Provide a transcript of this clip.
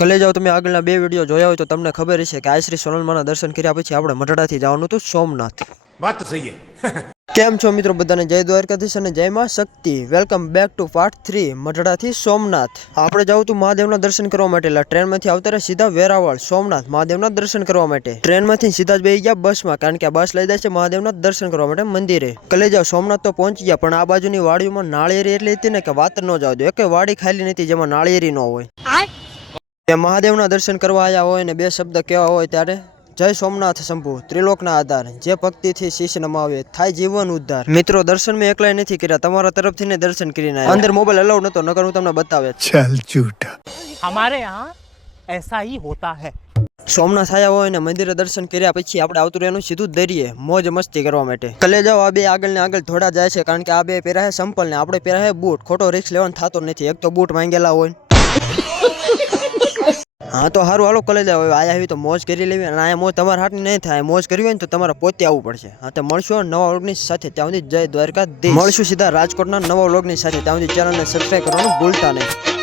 કલે જાઓ તમે આગળના બે વિડીયો જોયા હોય તો તમને ખબર હશે કે આ શ્રી સોનલમાના દર્શન કર્યા પછી આપણે મઢડાથી જવાનું હતું સોમનાથ. વાત તો સહી હે. કેમ છો મિત્રો બધાને જય દ્વારકાધીશ અને જય માં Shakti. Welcome back to part 3 મઢડાથી સોમનાથ. આપણે જવું હતું મહાદેવના દર્શન કરવા માટે. ટ્રેનમાંથી આવતા રહ્યા સીધા વેરાવળ સોમનાથ મહાદેવના દર્શન કરવા માટે. ટ્રેનમાંથી સીધા જ બેસી ગયા બસમાં, કારણ કે આ બસ લઈ જાય છે મહાદેવના દર્શન કરવા માટે મંદિરે. કલે જાઓ સોમનાથ તો પહોંચી ગયા, પણ આ બાજુની વાડીઓમાં નાળિયેરી એટલી હતી ને કે વાત ન જવા દો. એક વાડી ખાલી નથી જેમાં નાળિયેરી ન હોય. મહાદેવના દર્શન કરવા આવ્યા હોય ને બે શબ્દ કેવા હોય ત્યારે જય સોમનાથ શંભુ ત્રિલોકના આધાર, જે ભક્તિથી શીશ નમાવે થાય જીવન ઉદ્ધાર. મિત્રો દર્શન મેં એકલા નથી કર્યા, તમારા તરફથી ને દર્શન કરીને અંદર મોબાઈલ અલાઉડ નતો, નકર હું તમને બતાવે. चल झूठा हमारे यहाँ ऐसा ही होता है. સોમનાથ આયા હોય ને મંદિરે દર્શન કર્યા પછી આપણે આવતું રહેવાનું સીધું દરિયે મોજ મસ્તી કરવા માટે. કલે જાઓ આ બે આગળ ને આગળ થોડા જાય છે, કારણ કે આ બે પહેરા છે સંપલ ને આપણે પહેરા છે બૂટ. ખોટો રિસ્ક લેવાનો થતો નથી, એક તો બૂટ માંગેલા હોય. હા તો સારું હાલો કલે જાવ. આયા આવી તો મોજ કરી લેવી, અને આયા મોજ તમારા હાથની નહીં થાય. મોજ કરવી હોય ને તો તમારે પોતે આવવું પડશે. હા તો મળશું નવા વ્લોગની સાથે. ત્યાં સુધી જય દ્વારકાધીશ. મળશું સીધા રાજકોટના નવા વ્લોગની સાથે. ત્યાં સુધી ચેનલને સબસ્ક્રાઈબ કરવાનું ભૂલતા નહીં.